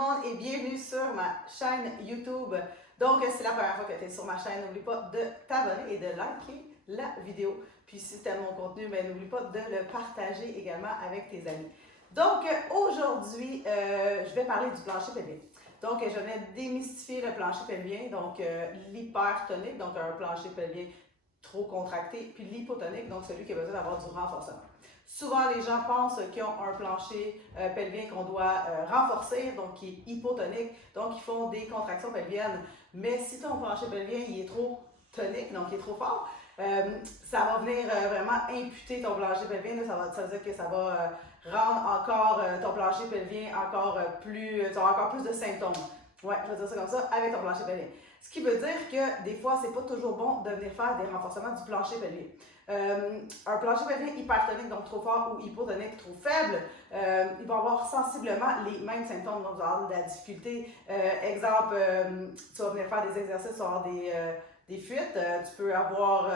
monde et bienvenue sur ma chaîne YouTube. Donc, si c'est la première fois que tu es sur ma chaîne, n'oublie pas de t'abonner et de liker la vidéo. Puis, si tu aimes mon contenu, n'oublie pas de le partager également avec tes amis. Donc, aujourd'hui, je vais parler du plancher pelvien. Donc, je viens démystifier le plancher pelvien, donc l'hypertonique, donc un plancher pelvien trop contracté, puis l'hypotonique, donc celui qui a besoin d'avoir du renforcement. Souvent, les gens pensent qu'ils ont un plancher pelvien qu'on doit renforcer, donc qui est hypotonique, donc ils font des contractions pelviennes. Mais si ton plancher pelvien il est trop tonique, donc il est trop fort, ça va venir vraiment imputer ton plancher pelvien. Là, ça veut dire que ça va rendre encore ton plancher pelvien encore plus, tu auras encore plus de symptômes. Ouais, je vais dire ça comme ça, avec ton plancher pelvien. Ce qui veut dire que des fois, c'est pas toujours bon de venir faire des renforcements du plancher pelvien. Un plancher pelvien hypertonique, donc trop fort, ou hypotonique, trop faible, il va avoir sensiblement les mêmes symptômes. Donc, vous allez avoir de la difficulté. Exemple, tu vas venir faire des exercices, tu vas avoir des fuites, tu peux avoir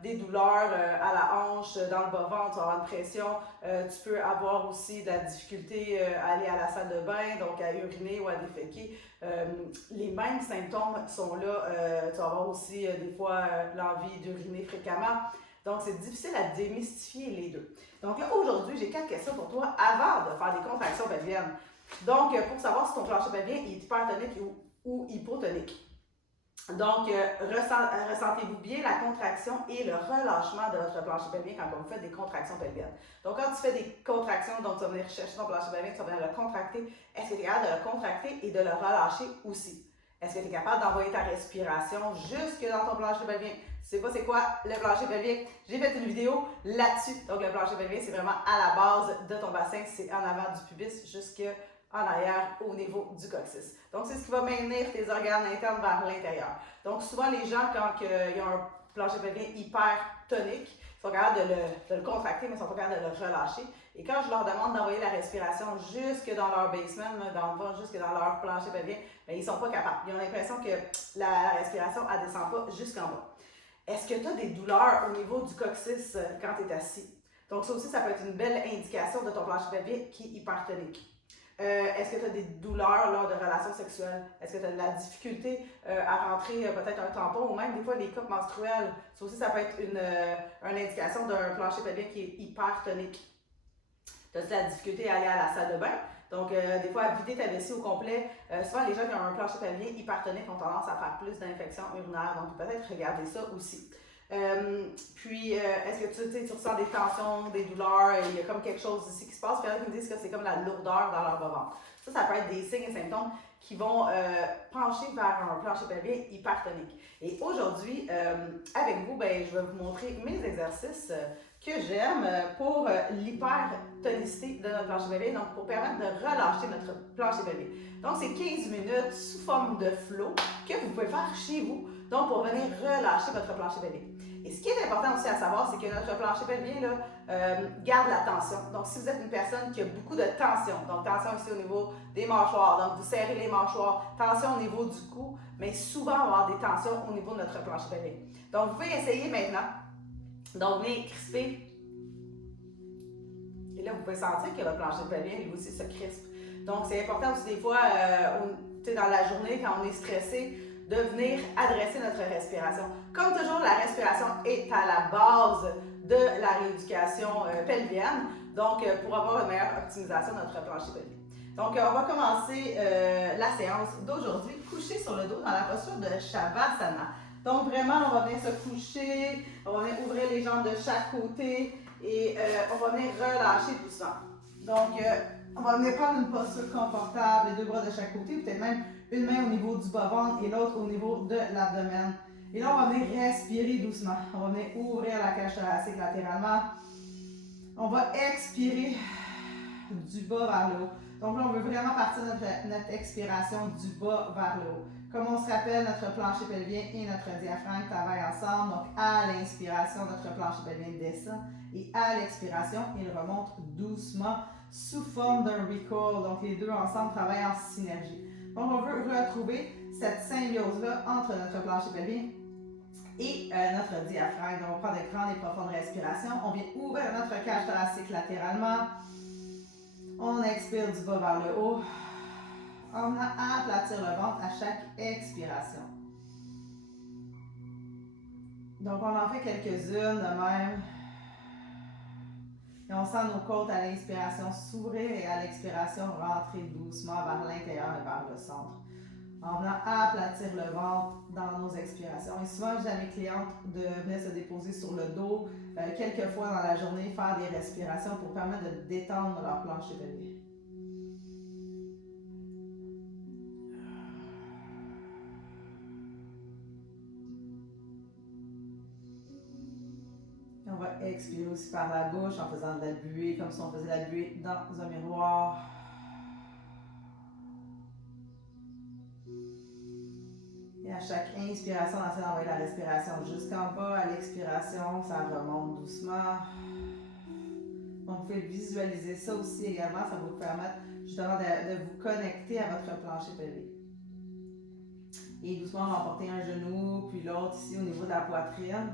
des douleurs à la hanche, dans le bas-ventre, tu vas avoir une pression, tu peux avoir aussi de la difficulté à aller à la salle de bain, donc à uriner ou à déféquer. Les mêmes symptômes sont là, tu vas avoir aussi des fois l'envie d'uriner fréquemment. Donc, c'est difficile à démystifier les deux. Donc là, aujourd'hui, j'ai 4 questions pour toi avant de faire des contractions pelviennes. Donc, pour savoir si ton plancher pelvien est hypertonique ou hypotonique. Donc, ressentez-vous bien la contraction et le relâchement de votre plancher pelvien quand vous faites des contractions pelviennes. Donc, quand tu fais des contractions, donc tu vas venir chercher ton plancher pelvien, tu vas venir le contracter. Est-ce que tu es capable de le contracter et de le relâcher aussi? Est-ce que tu es capable d'envoyer ta respiration jusque dans ton plancher pelvien? Tu sais pas c'est quoi le plancher pelvien? J'ai fait une vidéo là-dessus. Donc, le plancher pelvien, c'est vraiment à la base de ton bassin. C'est en avant du pubis jusque en arrière au niveau du coccyx. Donc, c'est ce qui va maintenir tes organes internes vers l'intérieur. Donc, souvent, les gens, quand ils ont un plancher pelvien hypertonique, ils sont capables de le contracter, mais ils ne sont pas capables de le relâcher. Et quand je leur demande d'envoyer la respiration jusque dans leur basement, dans le fond, jusque dans leur plancher pelvien, bien, ils ne sont pas capables. Ils ont l'impression que la respiration, elle ne descend pas jusqu'en bas. Est-ce que tu as des douleurs au niveau du coccyx quand tu es assis? Donc, ça aussi, ça peut être une belle indication de ton plancher pelvien qui est hypertonique. Est-ce que tu as des douleurs lors de relations sexuelles? Est-ce que tu as de la difficulté à rentrer peut-être un tampon ou même des fois les cups menstruels? Ça aussi, ça peut être une indication d'un plancher pelvien qui est hypertonique. Tu as de la difficulté à aller à la salle de bain. Donc, des fois, à vider ta vessie au complet. Souvent, les gens qui ont un plancher pelvien hypertonique ont tendance à faire plus d'infections urinaires. Donc, peut-être regarder ça aussi. Est-ce que tu ressens des tensions, des douleurs, il y a comme quelque chose ici qui se passe, puis il y en a qui me disent que c'est comme la lourdeur dans leur bas-ventre. Ça peut être des signes et symptômes qui vont pencher vers un plancher pelvien hypertonique. Et aujourd'hui, avec vous, je vais vous montrer mes exercices que j'aime pour l'hypertonicité de notre plancher pelvien, donc pour permettre de relâcher notre plancher pelvien. Donc, c'est 15 minutes sous forme de flow que vous pouvez faire chez vous, donc pour venir relâcher votre plancher pelvien. Et ce qui est important aussi à savoir, c'est que notre plancher pelvien garde la tension. Donc, si vous êtes une personne qui a beaucoup de tension, donc tension ici au niveau des mâchoires, donc vous serrez les mâchoires, tension au niveau du cou, mais souvent on va avoir des tensions au niveau de notre plancher pelvien. Donc, vous pouvez essayer maintenant. Donc, venez crisper. Et là, vous pouvez sentir que votre plancher pelvien, lui aussi, se crispe. Donc, c'est important aussi des fois, dans la journée, quand on est stressé, de venir adresser notre respiration. Comme toujours, la respiration est à la base de la rééducation pelvienne, donc pour avoir une meilleure optimisation de notre plancher pelvien. Donc, on va commencer la séance d'aujourd'hui, couché sur le dos dans la posture de Shavasana. Donc, vraiment, on va venir se coucher, on va venir ouvrir les jambes de chaque côté et on va venir relâcher doucement. Donc, on va venir prendre une posture confortable, les deux bras de chaque côté, peut-être même une main au niveau du bas-ventre et l'autre au niveau de l'abdomen. Et là, on va venir respirer doucement. On va venir ouvrir la cage thoracique latéralement. On va expirer du bas vers le haut. Donc là, on veut vraiment partir notre expiration du bas vers le haut. Comme on se rappelle, notre plancher pelvien et notre diaphragme travaillent ensemble. Donc, à l'inspiration, notre plancher pelvien descend. Et à l'expiration, il remonte doucement sous forme d'un recall. Donc, les deux ensemble travaillent en synergie. Donc, on veut retrouver cette symbiose-là entre notre plancher pelvien et notre diaphragme. Donc, on va prendre des grandes et profondes respirations. On vient ouvrir notre cage thoracique latéralement. On expire du bas vers le haut. En venant aplatir le ventre à chaque expiration. Donc, on en fait quelques-unes de même. Et on sent nos côtes à l'inspiration s'ouvrir et à l'expiration rentrer doucement vers l'intérieur et vers le centre. En venant aplatir le ventre dans nos expirations. Et souvent, j'ai à mes clientes de venir se déposer sur le dos quelques fois dans la journée, faire des respirations pour permettre de détendre leur plancher pelvien. On va expirer aussi par la bouche en faisant de la buée, comme si on faisait la buée dans un miroir. Et à chaque inspiration, on essaie d'envoyer la respiration jusqu'en bas. À l'expiration, ça remonte doucement. Donc, vous pouvez visualiser ça aussi également. Ça va vous permettre justement de vous connecter à votre plancher pelvien. Et doucement, on va porter un genou, puis l'autre ici au niveau de la poitrine.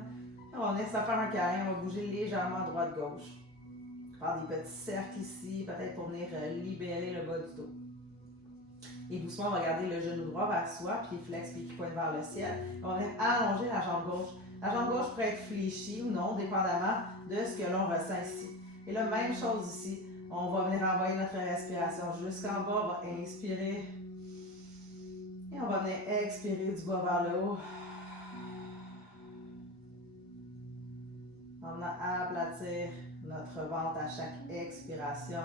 On laisse ça faire un câlin, on va bouger légèrement droite-gauche. Faire des petits cercles ici, peut-être pour venir libérer le bas du dos. Et doucement, on va garder le genou droit vers soi, pied flex, pied qui pointe vers le ciel. On va venir allonger la jambe gauche. La jambe gauche peut être fléchie ou non, dépendamment de ce que l'on ressent ici. Et là, même chose ici. On va venir envoyer notre respiration jusqu'en bas. On va inspirer. Et on va venir expirer du bas vers le haut. On va aplatir notre ventre à chaque expiration.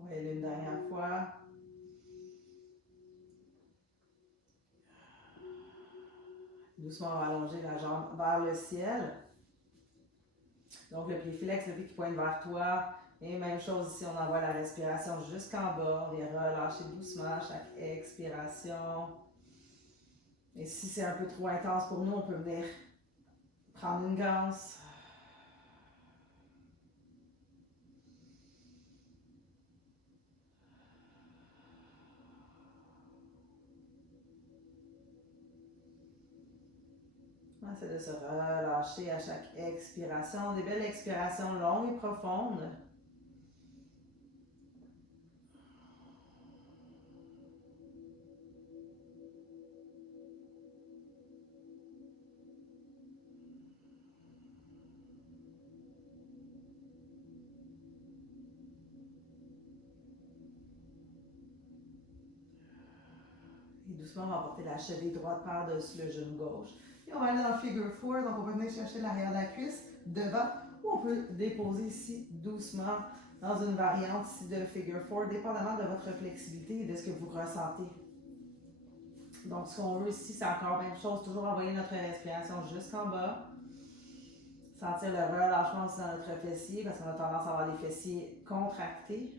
On va y aller une dernière fois. Doucement, on va allonger la jambe vers le ciel. Donc, le pied flex, le pied qui pointe vers toi. Et même chose ici, on envoie la respiration jusqu'en bas. On vient relâcher doucement à chaque expiration. Et si c'est un peu trop intense pour nous, on peut venir prendre une ganse. On essaie de se relâcher à chaque expiration. Des belles expirations longues et profondes. Et doucement, on va porter la cheville droite par-dessus le genou gauche. Et on va aller dans le figure 4, donc on va venir chercher l'arrière de la cuisse devant, ou on peut déposer ici doucement dans une variante ici de figure 4, dépendamment de votre flexibilité et de ce que vous ressentez. Donc, ce qu'on veut ici, c'est encore la même chose, toujours envoyer notre respiration jusqu'en bas. Sentir le relâchement aussi dans notre fessier, parce qu'on a tendance à avoir les fessiers contractés.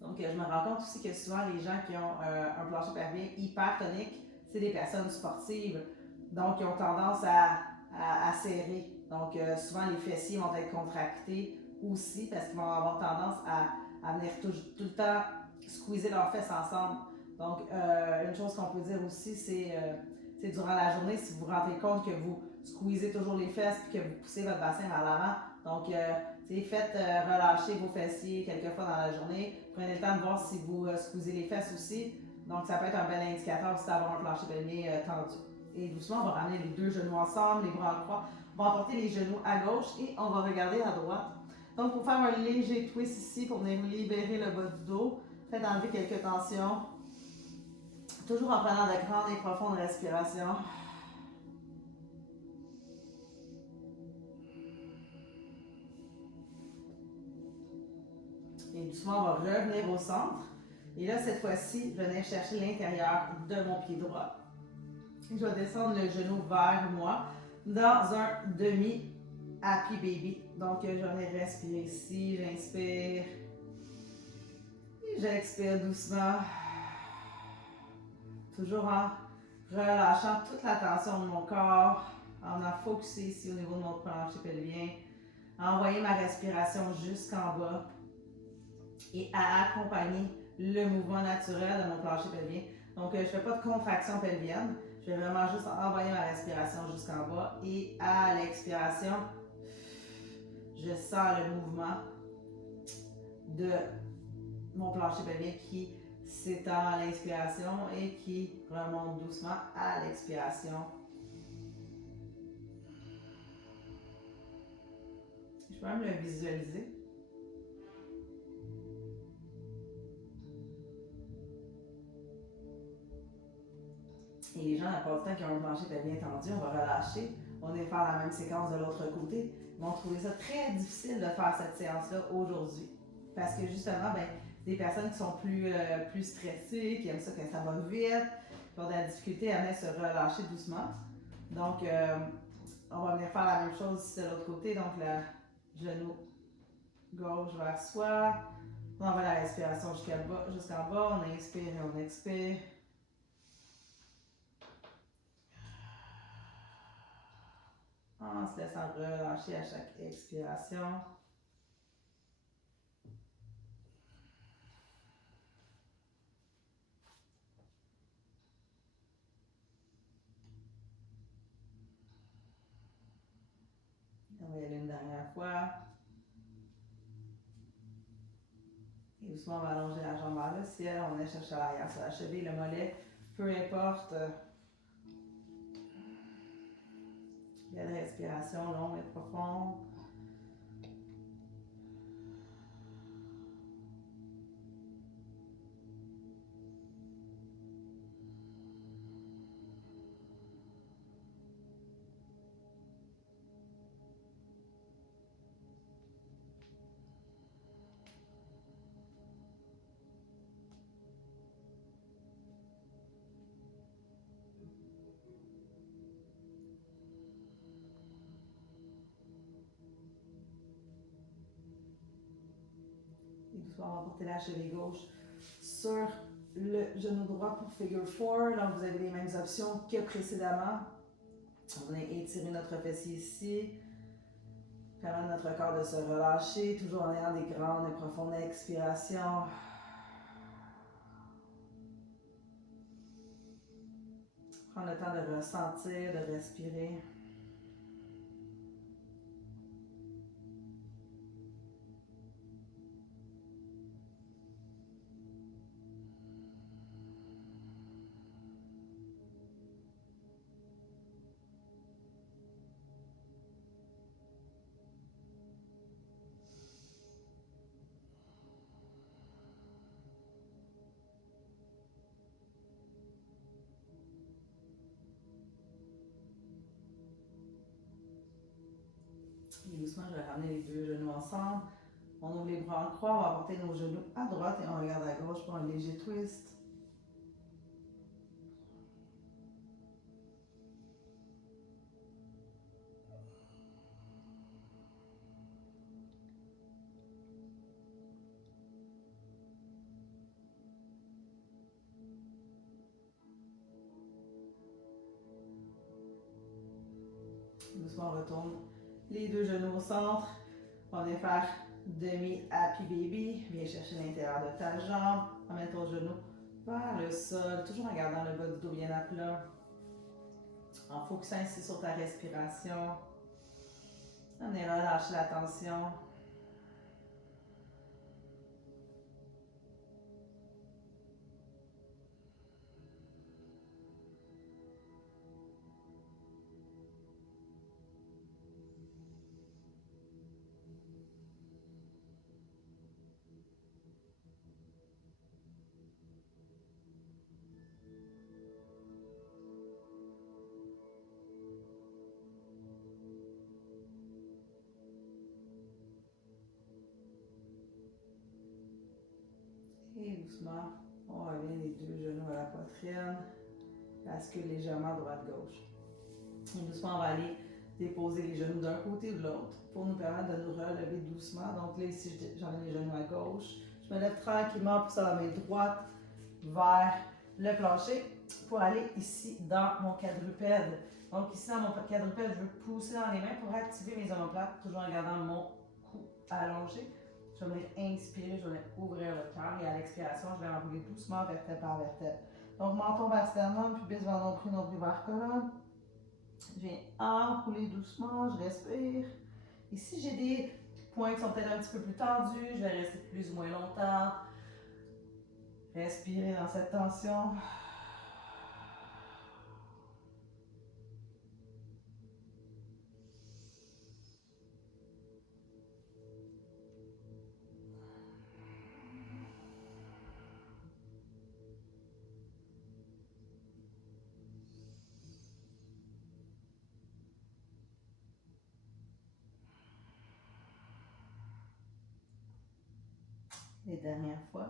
Donc, je me rends compte aussi que souvent, les gens qui ont un plancher pelvien hypertonique, c'est des personnes sportives. Donc, ils ont tendance à serrer. Donc, souvent, les fessiers vont être contractés aussi parce qu'ils vont avoir tendance à venir tout le temps squeezer leurs fesses ensemble. Donc, une chose qu'on peut dire aussi, c'est durant la journée, si vous vous rendez compte que vous squeezez toujours les fesses et que vous poussez votre bassin vers l'avant. Donc, faites relâcher vos fessiers quelques fois dans la journée. Prenez le temps de voir si vous squeezez les fesses aussi. Donc, ça peut être un bel indicateur aussi d'avoir un plancher pelvien tendu. Et doucement, on va ramener les deux genoux ensemble, les bras en croix. On va emporter les genoux à gauche et on va regarder à droite. Donc, pour faire un léger twist ici, pour venir libérer le bas du dos, faites enlever quelques tensions. Toujours en prenant de grandes et profondes respirations. Et doucement, on va revenir au centre. Et là, cette fois-ci, je venais chercher l'intérieur de mon pied droit. Je vais descendre le genou vers moi dans un demi-happy baby. Donc, je vais respirer ici. J'inspire. Et j'expire doucement. Toujours en relâchant toute la tension de mon corps. en focusé ici au niveau de mon plancher pelvien, à envoyer ma respiration jusqu'en bas et à accompagner le mouvement naturel de mon plancher pelvien. Donc, je ne fais pas de contraction pelvienne, je vais vraiment juste envoyer ma respiration jusqu'en bas et à l'expiration, je sens le mouvement de mon plancher pelvien qui s'étend à l'inspiration et qui remonte doucement à l'expiration. Je peux même le visualiser. Et les gens, la plupart du temps, qui ont un plancher pelvien tendu, on va relâcher. On va faire la même séquence de l'autre côté. Ils vont trouver ça très difficile de faire cette séance-là aujourd'hui. Parce que justement, des personnes qui sont plus stressées, qui aiment ça quand ça va vite, qui ont de la difficulté à se relâcher doucement. Donc, on va venir faire la même chose ici de l'autre côté. Donc, le genou gauche vers soi. On envoie la respiration jusqu'en bas. On inspire et on expire. En se laissant relâcher à chaque expiration. On va y aller une dernière fois. Et doucement, on va allonger la jambe vers le ciel. On va chercher à l'arrière sur la cheville, le mollet, peu importe. Belle respiration longue et profonde. Et doucement, on va porter la cheville gauche sur le genou droit pour Figure 4. Donc, vous avez les mêmes options que précédemment. On va étirer notre fessier ici. Permettre à notre corps de se relâcher, toujours en ayant des grandes et profondes expirations. Prendre le temps de ressentir, de respirer. Et doucement, je vais ramener les deux genoux ensemble. On ouvre les bras en croix, on va porter nos genoux à droite et on regarde à gauche pour un léger twist. Doucement, on retourne les deux genoux au centre. On vient faire demi-happy baby. Viens chercher l'intérieur de ta jambe. On met ton genou vers le sol, toujours en gardant le bas du dos bien à plat. En focusant ici sur ta respiration. On est relâché la tension. Et doucement, on revient les deux genoux à la poitrine. Bascule légèrement droite-gauche. Et doucement, on va aller déposer les genoux d'un côté ou de l'autre pour nous permettre de nous relever doucement. Donc là, ici, j'emmène les genoux à gauche. Je me lève tranquillement pour la main droite vers le plancher pour aller ici dans mon quadrupède. Donc ici, dans mon quadrupède, je veux pousser dans les mains pour activer mes omoplates, toujours en gardant mon cou allongé. Je vais venir inspirer, je vais venir ouvrir le cœur et à l'expiration, je vais enrouler doucement vertèbre par vertèbre. Donc menton vers sternum, pubis vers nombril, nombril vers colonne. Je viens enrouler doucement, je respire. Et si j'ai des points qui sont peut-être un petit peu plus tendus, je vais rester plus ou moins longtemps. Respirer dans cette tension. Les dernières fois.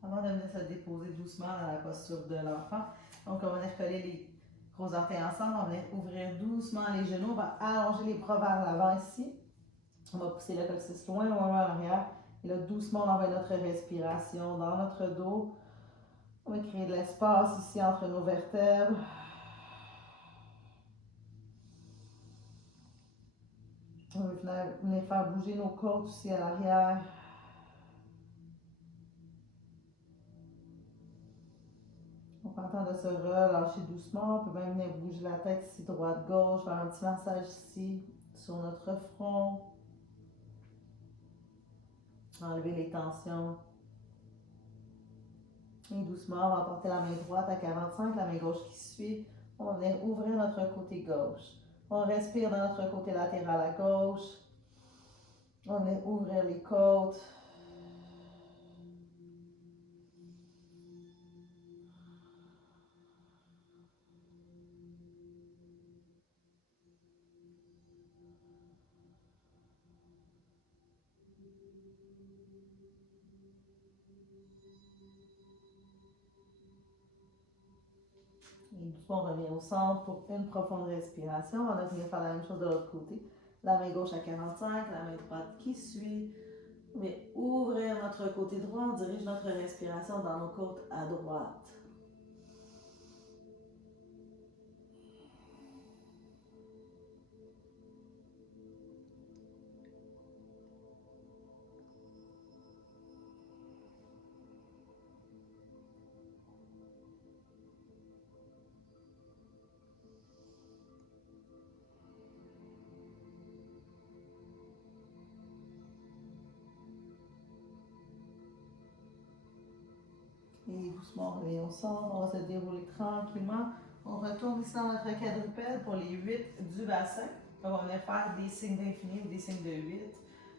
Avant de venir se déposer doucement dans la posture de l'enfant. Donc, on va venir coller les gros orteils ensemble. On va venir ouvrir doucement les genoux. On va allonger les bras vers l'avant ici. On va pousser le coccyx loin, loin, loin en arrière. Et là, doucement, on envoie notre respiration dans notre dos. On va créer de l'espace ici entre nos vertèbres. On va venir faire bouger nos côtes aussi à l'arrière. On prend le temps de se relâcher doucement. On peut même venir bouger la tête ici, droite, gauche, faire un petit massage ici sur notre front. Enlever les tensions. Et doucement, on va porter la main droite à 45, la main gauche qui suit. On va venir ouvrir notre côté gauche. On respire dans notre côté latéral à gauche. On va venir ouvrir les côtes. Et doucement, on revient au centre pour une profonde respiration. On va venir faire la même chose de l'autre côté. La main gauche à 45, la main droite qui suit. On va ouvrir notre côté droit. On dirige notre respiration dans nos côtes à droite. Et doucement, on revient au centre. On va se dérouler tranquillement. On retourne ici dans notre quadrupède pour les 8 du bassin. Donc, on va faire des signes d'infini ou des signes de 8.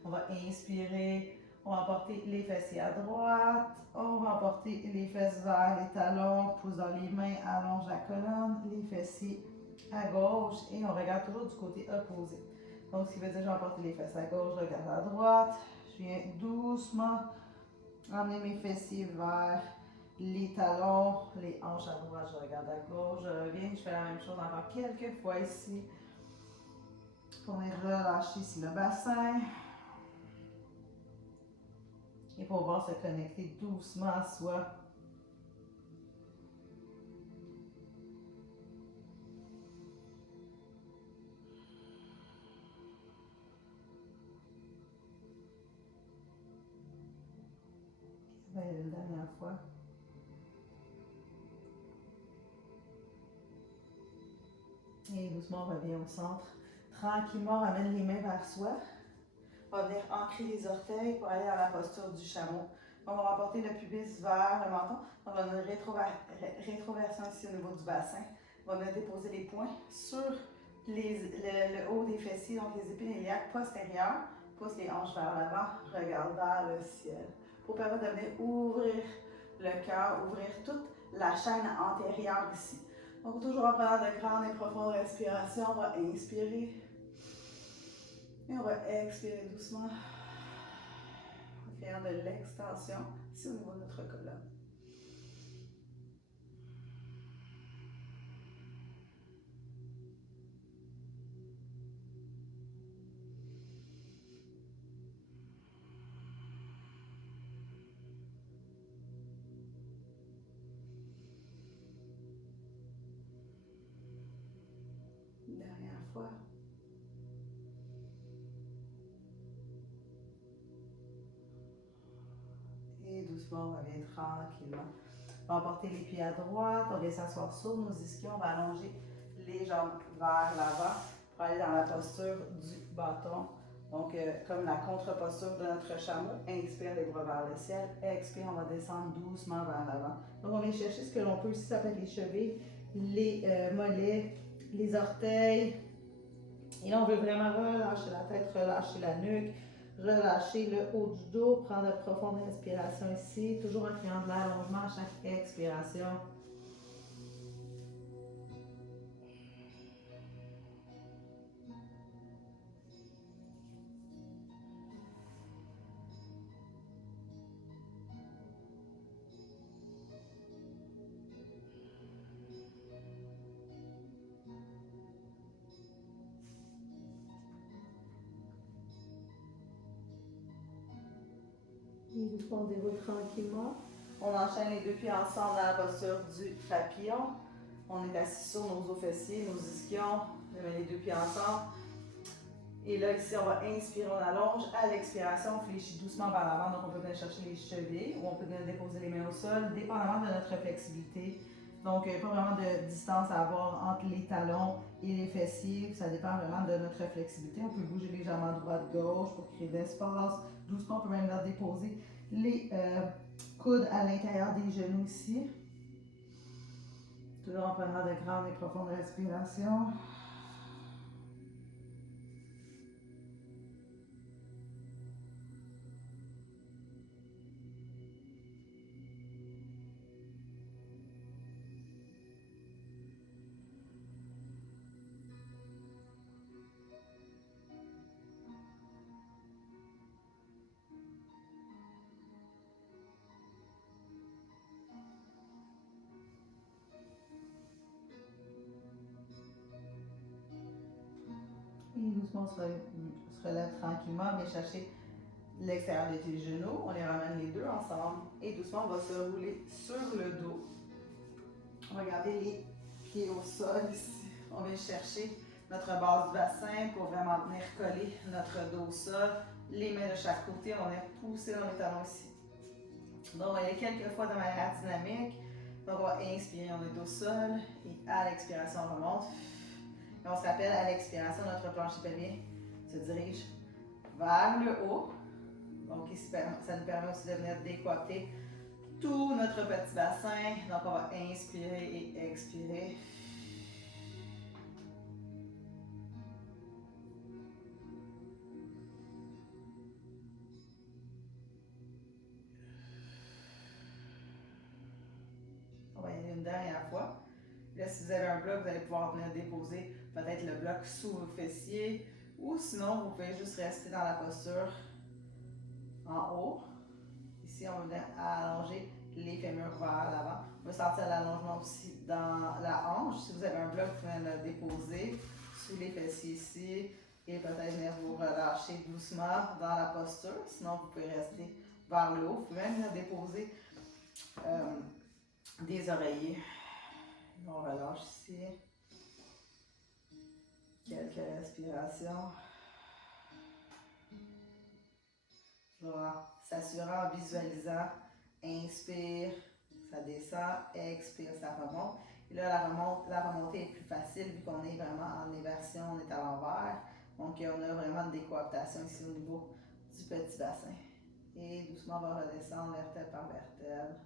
On va inspirer. On va emporter les fessiers à droite. On va emporter les fesses vers les talons. Pousse dans les mains, allonge la colonne. Les fessiers à gauche. Et on regarde toujours du côté opposé. Donc, ce qui veut dire que je vais emporter les fesses à gauche, je regarde à droite. Je viens doucement emmener mes fessiers vers les talons, les hanches à droite, je regarde à gauche, je reviens, je fais la même chose encore quelques fois ici. Pour venir relâcher ici le bassin. Et pour pouvoir se connecter doucement à soi. Une dernière fois. Et doucement, on revient au centre. Tranquillement, on ramène les mains vers soi. On va venir ancrer les orteils pour aller à la posture du chameau. Donc, on va porter le pubis vers le menton. Donc, on a une rétroversion ici au niveau du bassin. On va venir déposer les poings sur le haut des fessiers, donc les épines iliaques postérieures. Pousse les hanches vers l'avant, regarde vers le ciel. Pour permettre de venir ouvrir le cœur, ouvrir toute la chaîne antérieure ici. Donc, toujours en prenant de grandes et profondes respirations, on va inspirer. Et on va expirer doucement, en créant de l'extension ici au niveau de notre colonne. fois. Et doucement, on revient tranquillement. On va porter les pieds à droite, on vient s'asseoir sur nos ischions, on va allonger les jambes vers l'avant pour aller dans la posture du bâton. Donc, comme la contre-posture de notre chameau, inspire les bras vers le ciel, expire, on va descendre doucement vers l'avant. Donc, on vient chercher ce que l'on peut ici, ça peut être les chevilles, les mollets, les orteils. Et là, on veut vraiment relâcher la tête, relâcher la nuque, relâcher le haut du dos, prendre de profondes respirations ici, toujours en créant de l'allongement à chaque expiration. Et doucement, on déroule tranquillement. On enchaîne les deux pieds ensemble dans la posture du papillon. On est assis sur nos os fessiers, nos ischions. On met les deux pieds ensemble. Et là, ici, on va inspirer, on allonge. À l'expiration, on fléchit doucement vers l'avant. Donc, on peut venir chercher les chevilles ou on peut venir déposer les mains au sol, dépendamment de notre flexibilité. Donc, pas vraiment de distance à avoir entre les talons et les fessiers. Ça dépend vraiment de notre flexibilité. On peut bouger les jambes à droite-gauche pour créer de l'espace. Doucement, on peut même déposer les coudes à l'intérieur des genoux ici. Toujours en prenant de grandes et profondes respirations. Et doucement, on se relève tranquillement, on vient chercher l'extérieur de tes genoux, on les ramène les deux ensemble et doucement, on va se rouler sur le dos. On va garder les pieds au sol ici. On vient chercher notre base du bassin pour vraiment venir coller notre dos au sol. Les mains de chaque côté, on vient pousser dans les talons ici. Donc, on va y aller quelques fois de manière dynamique. Donc, on va inspirer, on est au sol et à l'expiration, on remonte. Et on se rappelle, à l'expiration, notre plancher pelvien se dirige vers le haut. Donc, ici, ça nous permet aussi de venir décoiter tout notre petit bassin. Donc, on va inspirer et expirer. On va y aller une dernière fois. Là, si vous avez un bloc, vous allez pouvoir venir déposer peut-être le bloc sous vos fessiers. Ou sinon, vous pouvez juste rester dans la posture en haut. Ici, on va venir allonger les fémurs vers l'avant. On va sentir l'allongement aussi dans la hanche. Si vous avez un bloc, vous pouvez le déposer sous les fessiers ici. Et peut-être venir vous relâcher doucement dans la posture. Sinon, vous pouvez rester vers le haut. Vous pouvez même venir déposer des oreillers. On relâche ici. Quelques respirations. Voilà. S'assurant en visualisant. Inspire, ça descend. Expire, ça remonte. Et là, la remontée est plus facile vu qu'on est vraiment en inversion, on est à l'envers. Donc, on a vraiment une décoaptation ici au niveau du petit bassin. Et doucement, on va redescendre vertèbre par vertèbre.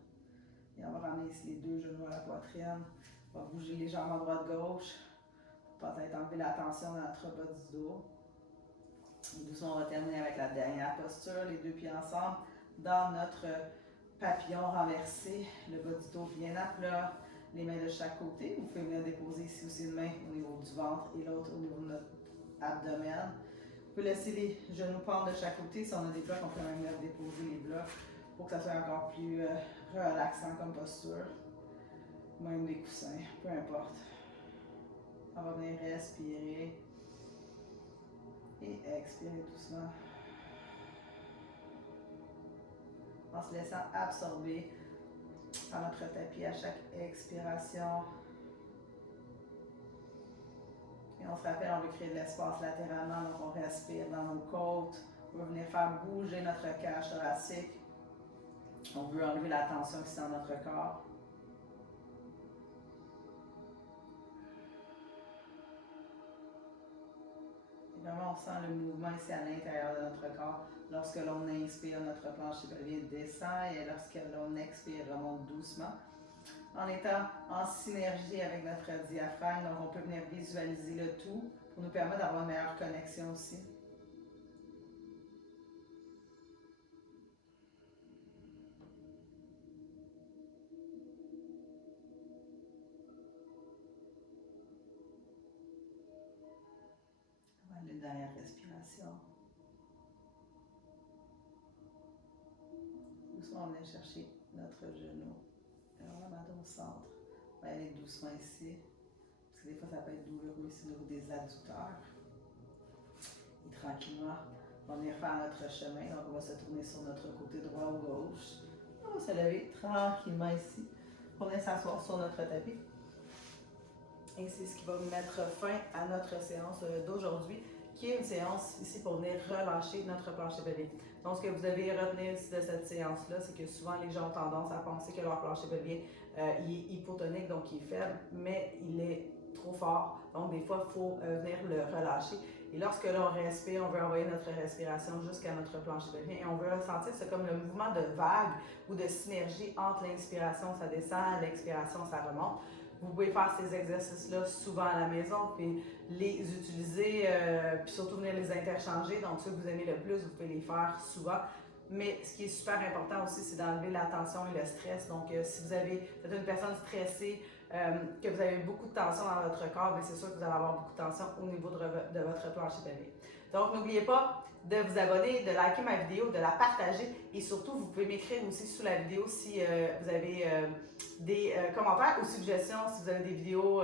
Et on va ramener ici les deux genoux à la poitrine. On va bouger les jambes à droite-gauche pour peut-être enlever la tension dans notre bas du dos. Et doucement, on va terminer avec la dernière posture, les deux pieds ensemble dans notre papillon renversé, le bas du dos bien à plat, les mains de chaque côté. Vous pouvez venir déposer ici aussi une main au niveau du ventre et l'autre au niveau de notre abdomen. Vous pouvez laisser les genoux pendre de chaque côté. Si on a des blocs, on peut même venir déposer les blocs pour que ça soit encore plus relaxant comme posture. Même des coussins, peu importe. On va venir respirer et expirer doucement. En se laissant absorber par notre tapis à chaque expiration. Et on se rappelle, on veut créer de l'espace latéralement, donc on respire dans nos côtes. On veut venir faire bouger notre cage thoracique. On veut enlever la tension qui est dans notre corps. Et vraiment, on sent le mouvement ici à l'intérieur de notre corps. Lorsque l'on inspire, notre plancher pelvien descend et lorsque l'on expire, remonte doucement. En étant en synergie avec notre diaphragme, donc on peut venir visualiser le tout pour nous permettre d'avoir une meilleure connexion aussi. On va aller derrière respiration. Doucement, on vient chercher notre genou. Alors, on va mettre au centre. On va aller doucement ici. Parce que des fois, ça peut être douloureux ici au niveau des adducteurs. Et tranquillement, on va venir faire notre chemin. Donc, on va se tourner sur notre côté droit ou gauche. On va se lever tranquillement ici. On vient s'asseoir sur notre tapis. Et c'est ce qui va mettre fin à notre séance d'aujourd'hui, qui est une séance ici pour venir relâcher notre plancher pelvien. Donc, ce que vous devez retenir ici de cette séance-là, c'est que souvent les gens ont tendance à penser que leur plancher pelvien il est hypotonique, donc il est faible, mais il est trop fort. Donc, des fois, il faut venir le relâcher. Et lorsque l'on respire, on veut envoyer notre respiration jusqu'à notre plancher pelvien et on veut ressentir, c'est comme le mouvement de vague ou de synergie entre l'inspiration, ça descend, l'expiration, ça remonte. Vous pouvez faire ces exercices-là souvent à la maison, puis les utiliser, puis surtout venir les interchanger. Donc, ceux que vous aimez le plus, vous pouvez les faire souvent. Mais ce qui est super important aussi, c'est d'enlever la tension et le stress. Donc, si vous êtes une personne stressée, que vous avez beaucoup de tension dans votre corps, bien, c'est sûr que vous allez avoir beaucoup de tension au niveau de votre plancher pelvien. Donc, n'oubliez pas de vous abonner, de liker ma vidéo, de la partager et surtout, vous pouvez m'écrire aussi sous la vidéo si vous avez des commentaires ou suggestions, si vous avez des vidéos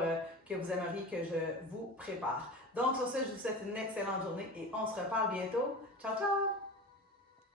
que vous aimeriez que je vous prépare. Donc, sur ce, je vous souhaite une excellente journée et on se reparle bientôt. Ciao, ciao!